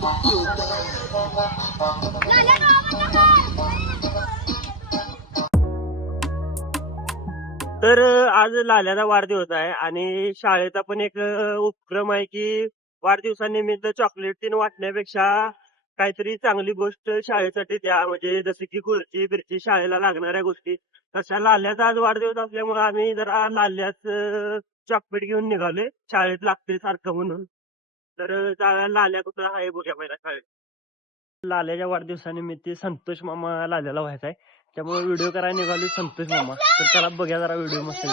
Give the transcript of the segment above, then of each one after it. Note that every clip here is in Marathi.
तर आज लाल्याचा वाढदिवस आहे आणि शाळेचा पण एक उपक्रम आहे की वाढदिवसानिमित्त चॉकलेट तीन वाटण्यापेक्षा काहीतरी चांगली गोष्ट शाळेसाठी द्या. म्हणजे जसे की खुर्ची बिर्ची शाळेला लागणाऱ्या गोष्टी. तशा लाल्याचा आज वाढदिवस असल्यामुळे आम्ही जरा लाल्याच चॉकलेट घेऊन निघालोय. शाळेत लागते सारखं म्हणून. तर जा- लाल्या कुठं आहे बघ्या पहिला शाळेत लाल्याच्या वाढदिवसानिमित्त संतोष मामा लाल्याला व्हायचा आहे. त्यामुळे व्हिडिओ करायला निघाले संतोष मामा. तर त्याला बघा जरा व्हिडिओ मस्त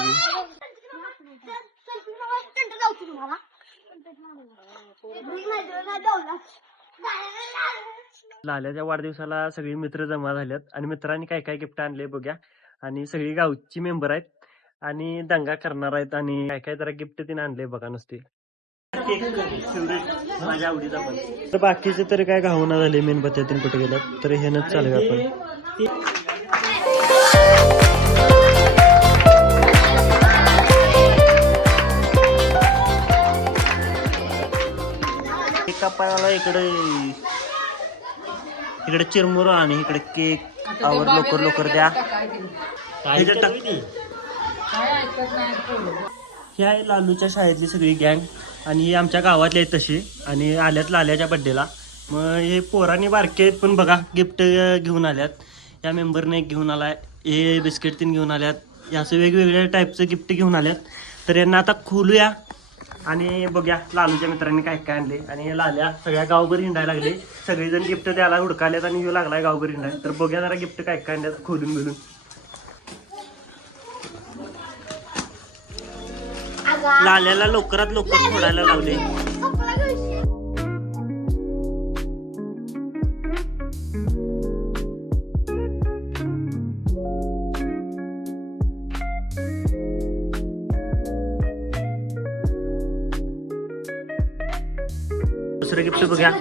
लाल्याच्या वाढदिवसाला सगळी मित्र जमा झाल्यात. आणि मित्रांनी काय काय गिफ्ट आणले बघ्या. आणि सगळी गावची मेंबर आहेत. आणि दंगा करणार आहेत आणि काय काय जरा गिफ्ट तिने आणले बघा नुसते. माझ्या आवडीचा पण तर बाकीचे तरी काय घावना झाले मेणबत्त्यातून कुठे गेल्यात? तर हेनच चालू आपण. एका पायाला इकडे इकडे चिरमुर आणि इकडे केक. आवर लवकर लवकर द्या. ही आहे लालूच्या शाळेतली सगळी गँग. आणि ही आमच्या गावातली आहेत तशी. आणि आल्यात लाल्याच्या बड्डेला मग हे पोरांनी बारके आहेत पण बघा गिफ्ट घेऊन आल्यात. या मेंबरने एक घेऊन आला हे बिस्किट तीन घेऊन आल्यात. या असं वेगवेगळ्या टाईपचं गिफ्ट घेऊन आल्यात. तर यांना आता खोलूया. आणि बघूया लालूच्या मित्रांनी काय काय आणले. आणि लाल्या सगळ्या गावभर हिंडायला लागले. सगळेजण गिफ्ट द्यायला हुडकाल्यात आणि ह्यो लागलाय गावभर हिंडायला. तर बघ्या जरा गिफ्ट काय काय आणल्यात खोलून बिलून लाल्याला लवकरात लवकर फोडायला लावले. दुसरं गिफ्ट बघूया.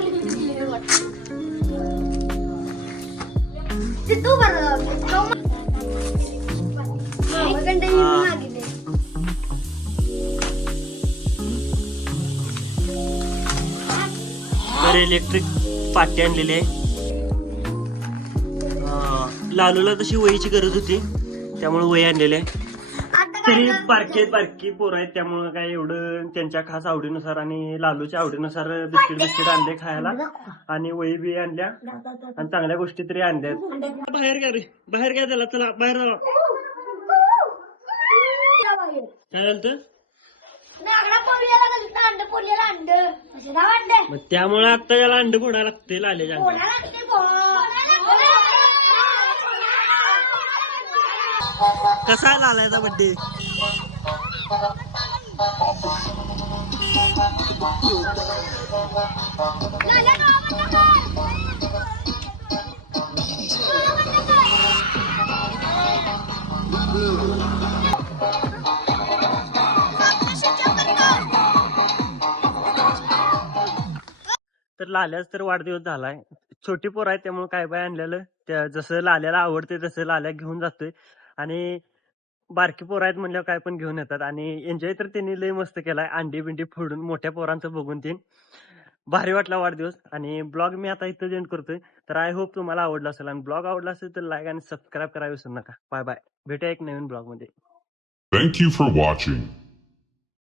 तर इलेक्ट्रिक पाटी आणलेली आहे अं, लालूला तशी वहीची गरज होती त्यामुळे वही आणलेली आहे तरी बारकी बारकी पोरं आहेत त्यामुळे काय एवढं त्यांच्या खास आवडीनुसार आणि लालूच्या आवडीनुसार बिस्किट बिस्किट आणले खायला. आणि वही बी आणल्या. आणि चांगल्या गोष्टी तरी आणल्या बाहेर काय रे. बाहेर काय झाला चला बाहेर जावा. काय झालं तर? मग त्यामुळे आता याला अंड फोडायला लागते लाल्याच्या अंगात. कसा आहे लालायचा बड्डे तर लाल्याच तर वाढदिवस झालाय. छोटी पोर आहे त्यामुळे काय बाय आणलेलं? त्या जसं लाल्याला आवडते तसं लाल्या घेऊन जातोय. आणि बारकी पोर आहेत म्हणल्यावर काय पण घेऊन येतात. आणि एन्जॉय तर त्यांनी लय मस्त केलाय. अंडी बिंडी फोडून मोठ्या पोरांचं बघून तीन भारी वाटला वाढदिवस. आणि ब्लॉग मी आता इथं जॉईन करतोय. तर आय होप तुम्हाला आवडला असेल. आणि ब्लॉग आवडला असेल तर लाईक आणि सबस्क्राईब करायला विसरू नका. बाय बाय भेटूया एक नवीन ब्लॉगमध्ये Thank you for.